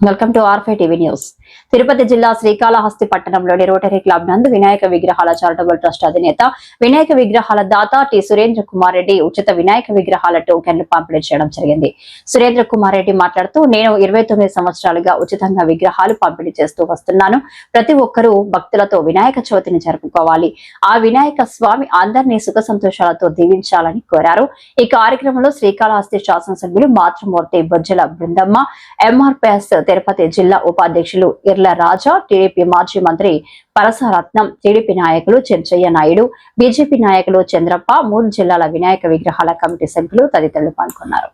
Welcome to R5 TV news Tirupati జిల్లా శ్రీకాళహస్తి పట్టణంలోని rotary club నందు వినాయక విగ్రహాల చారిటబుల్ ట్రస్ట్ అధినేత వినాయక విగ్రహాల దాత టి. సురేంద్ర కుమార్ రెడ్డి ఉచిత వినాయక విగ్రహాల టోకెన్లు పంపిణీ చేయడం జరిగింది. సురేంద్ర కుమార్ రెడ్డి మాట్లాడుతూ నేను ఇరవై తొమ్మిది సంవత్సరాలుగా ఉచితంగా విగ్రహాలు పంపిణీ చేస్తూ వస్తున్నాను. ప్రతి ఒక్కరూ భక్తులతో వినాయక చవితిని జరుపుకోవాలి. ఆ వినాయక స్వామి అందరినీ సుఖ సంతోషాలతో దీవించాలని కోరారు. ఈ కార్యక్రమంలో శ్రీకాళహస్తి శాసనసభ్యులు మాతృమూర్తి బొజ్జల బృందమ్మ ఎంఆర్పిఎస్ తిరుపతి జిల్లా ఉపాధ్యక్షులు ఇర్ల రాజా టీడీపీ మాజీ మంత్రి పరసరత్నం టీడీపీ నాయకులు చెంచయ్య నాయుడు బీజేపీ నాయకులు చంద్రప్ప మూడు జిల్లాల వినాయక విగ్రహాల కమిటీ సభ్యులు తదితరులు పాల్గొన్నారు.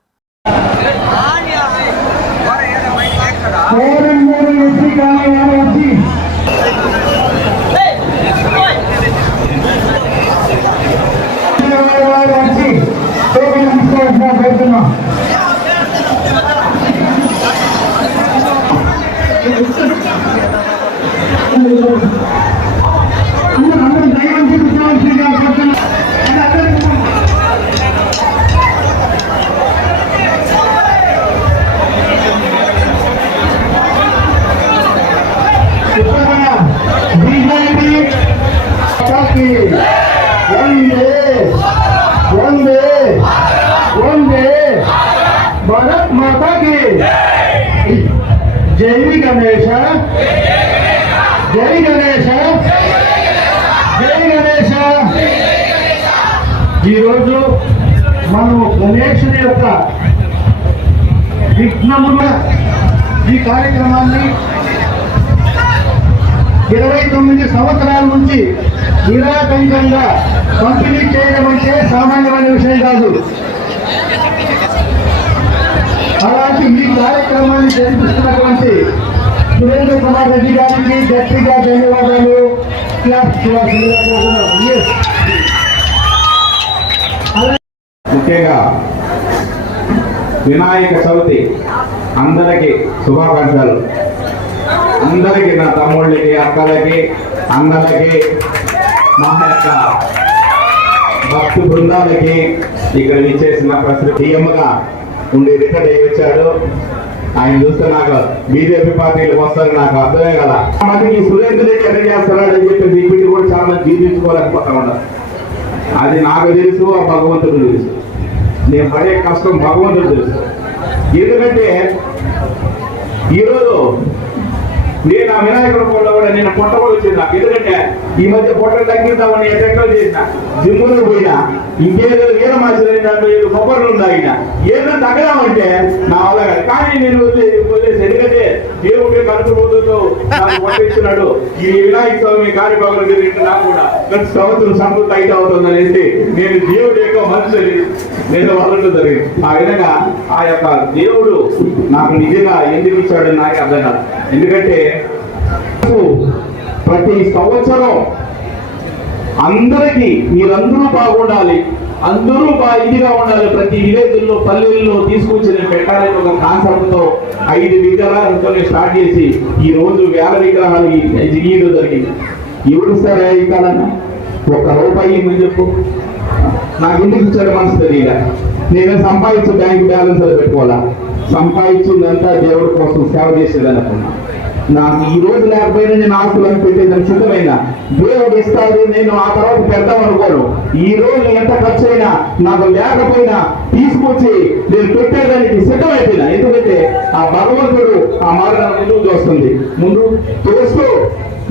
వందే వందే వందే భారత్ మాతా కి జై గణేశ జై గణేశ జై గణేశ ఈరోజు మనము గణేశుని యొక్క విఘ్నముగా ఈ కార్యక్రమాన్ని ఇరవై తొమ్మిది సంవత్సరాల నుంచి నిరాటంకంగా పంపిణీ చేయడం అంటే సామాన్యమైన విషయం కాదు. అలాంటి ఈ కార్యక్రమాన్ని జరిపిస్తున్నటువంటి సురేంద్ర కుమార్ రెడ్డి గారికి గట్టిగా ధన్యవాదాలు. ముఖ్యంగా వినాయక చవితి అందరికీ శుభాకాంక్షలు. అందరికీ నా తమ్ముళ్ళకి అక్కలకి అన్నలకి మా యొక్క భక్తు బృందాలకి ఇక్కడ విచ్చేసిన ప్రసీఎంగా ఉండి రిటైర్ అయ్యి వచ్చాడు ఆయన చూస్తే నాకు బీజేపీ పార్టీలకు వస్తారు నాకు అర్థమే కదా మరి ఈ సురేంద్ర రెడ్డి చేస్తున్నాడు అని చెప్పేసి ఇప్పుడు కూడా చాలా మంది జీర్ణించుకోలేకపోతా ఉన్నారు. అది నాకు తెలుసు ఆ భగవంతుడు తెలుసు. నేను పడే కష్టం భగవంతుడు తెలుసు. ఎందుకంటే ఈరోజు నేను ఆ వినాయకుడు కొండ కూడా నేను పొట్టబడి వచ్చింది నాకు ఎందుకంటే ఈ మధ్య పొట్టలు తగ్గిద్దామని ఎక్కడ చేసిన. జిమ్ములు పోయినా ఇంకేదో ఏదో మార్చిన దాంట్లో ఏదో కొబ్బరి తాగిన ఏదో తగ్గదామంటే నా వల్ల కాదు. కానీ నేను వదిలేసి ఎందుకంటే దేవుడి కనుక రోజుతో నాకు పొట్టిస్తున్నాడు ఈ వినాయక స్వామి కార్యక్రమాలు జరిగిన నాకు కూడా గత సంవత్సరం సంతృప్తి అయితే అవుతుంది అనేసి నేను దేవుడు యొక్క మనుషులు నేను వదలడం జరిగింది ఆ విధంగా ఆ యొక్క దేవుడు నాకు నిజంగా ఎందుకు ఇచ్చాడు నాకు అర్థం కాదు ఎందుకంటే ప్రతి సంవత్సరం అందరికీ మీరందరూ బాగుండాలి అందరూ బాగా ఇదిగా ఉండాలి ప్రతి విలేజ్లో పల్లెల్లో తీసుకొచ్చి నేను పెట్టాలని ఒక కాన్సెప్ట్తో ఐదు విగ్రహాలతో స్టార్ట్ చేసి ఈ రోజు వేల విగ్రహాలు జిగీలు జరిగింది ఎవరు సార్ ఈ కాలన్నా ఒక్క రూపాయి ఇమ్మని చెప్పు. నాకు ఇంటికి ఇచ్చాడు మనసు తెలియదా నేను సంపాదించు బ్యాంక్ బ్యాలెన్స్ అది పెట్టుకోవాలా? సంపాదించిందంతా దేవుడి కోసం సేవ చేసేది అనుకున్నా. నాకు ఈ రోజు లేకపోయినా నేను ఆస్తులను పెట్టేదాన్ని సిద్ధమైనా. దేవుడు ఇస్తాడు నేను ఆ తర్వాత పెడతాం ఈ రోజు ఎంత ఖర్చు అయినా నాకు లేకపోయినా తీసుకొచ్చి నేను పెట్టేదానికి సిద్ధమైపోయినా. ఎందుకంటే ఆ భగవంతుడు ఆ మార్గాన్ని ముందుకు చూస్తుంది. ముందు తోస్తూ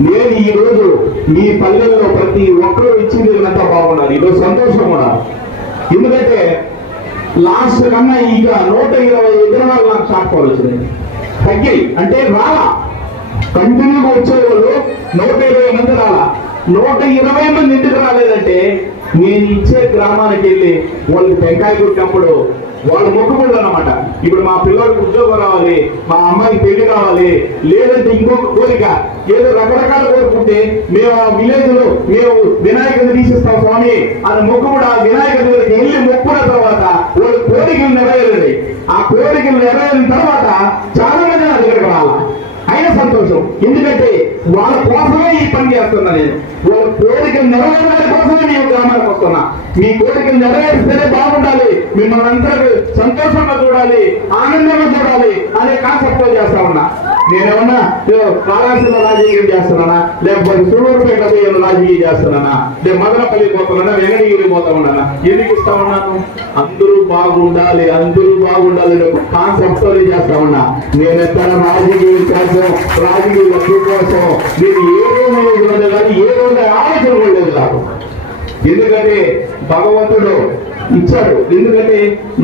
నేను ఈ రోజు మీ పల్లెల్లో ప్రతి ఒక్కరూ ఇచ్చింది ఎంత బాగున్నారు ఈరోజు సంతోషం కూడా. ఎందుకంటే లాస్ట్ కన్నా ఇక నూట ఇరవై విగ్రహాలు నాకు షార్ట్ తగ్గి అంటే రాలా. కంటిన్యూగా వచ్చేవాళ్ళు నూట ఇరవై మంది రాలా. నూట ఇరవై మంది ఇంటికి రాలేదంటే నేను ఇచ్చే గ్రామానికి వెళ్ళి వాళ్ళకి టెంకాయ కొట్టినప్పుడు వాళ్ళు మొక్కుబడులు అన్నమాట ఇప్పుడు మా పిల్లలకు ఉద్యోగం రావాలి మా అమ్మాయికి పెళ్ళి కావాలి లేదంటే ఇంకొక కోరిక ఏదో రకరకాల కోరుకుంటే మేము ఆ విలేజ్లో మేము వినాయకుడిని తీసిస్తాం స్వామి అని మొక్కుబడి ఆ వినాయకుడి దగ్గరికి వెళ్ళి మొక్కున్న తర్వాత వాళ్ళ కోరికలు నెరవేరండి ఆ కోరికలు నెరవేరిన తర్వాత చాలా మంది నా దగ్గరకు రావాలి. అయిన సంతోషం. ఎందుకంటే వాళ్ళ కోసం ఈ పని చేస్తున్నా నేను? వాళ్ళ కోరిక నెరవేరడం కోసమే మీ గ్రామానికి వస్తున్నా. మీ కోరిక నెరవేరిస్తేనే బాగుండాలి. మిమ్మల్ని అందరూ సంతోషంగా చూడాలి ఆనందంగా చూడాలి అనే కాన్సెప్ట్ చేస్తా ఉన్నా. నేనేమన్నా ఏదో రాజకీయం చేస్తున్నానా? లేకపోతే సూళ్ళూరుపేట పోయి రాజకీయం చేస్తున్నానా? లేదా మదనపల్లి పోతున్నానా? వెంకటగిరి పోతా ఉన్నానా ఎందుకు ఇస్తా ఉన్నాను అందరూ బాగుండాలి అందరూ బాగుండాలి అనే కాన్సెప్ట్ చేస్తా ఉన్నా. నేను ఎక్కడ రాజకీయం కోసం రాజకీయ కోసం. నేను ఏ రోజు ఉండదు కానీ ఏ రోజు ఆలోచన లేదు నాకు. ఎందుకంటే భగవంతుడు ఇచ్చాడు. ఎందుకంటే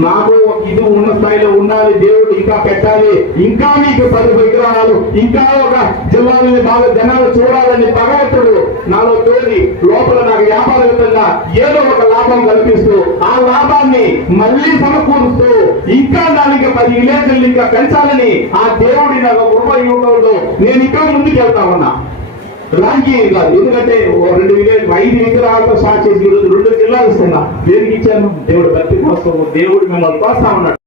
నాకు ఒక ఇది ఉన్న స్థాయిలో ఉండాలి దేవుడు ఇంకా పెట్టాలి ఇంకా మీకు పది విగ్రహాలు ఇంకా ఒక జిల్లాలని బాగా జనాలు చూడాలని భగవంతుడు నాలో తోడి లోపల నాకు వ్యాపారయుతంగా ఏదో ఒక లాభం కల్పిస్తూ ఆ లాభాన్ని మళ్ళీ సమకూరుస్తూ ఇంకా దానికి పది విలేజ్లు ఇంకా పెంచాలని ఆ దేవుడి నాకు కృప ఇవ్వడంలో నేను ఇంకా ముందుకు వెళ్తా ఉన్నా. రాజకీయం కాదు ఎందుకంటే రెండు విగ్రహాలు ఐదు విగ్రహాలతో స్టార్ట్ చేసి రెండు జిల్లాలు ఇస్తున్నా. దేనికి ఇచ్చాను దేవుడు భక్తి కోసం దేవుడు మిమ్మల్ని కోస్తా ఉన్నాడు.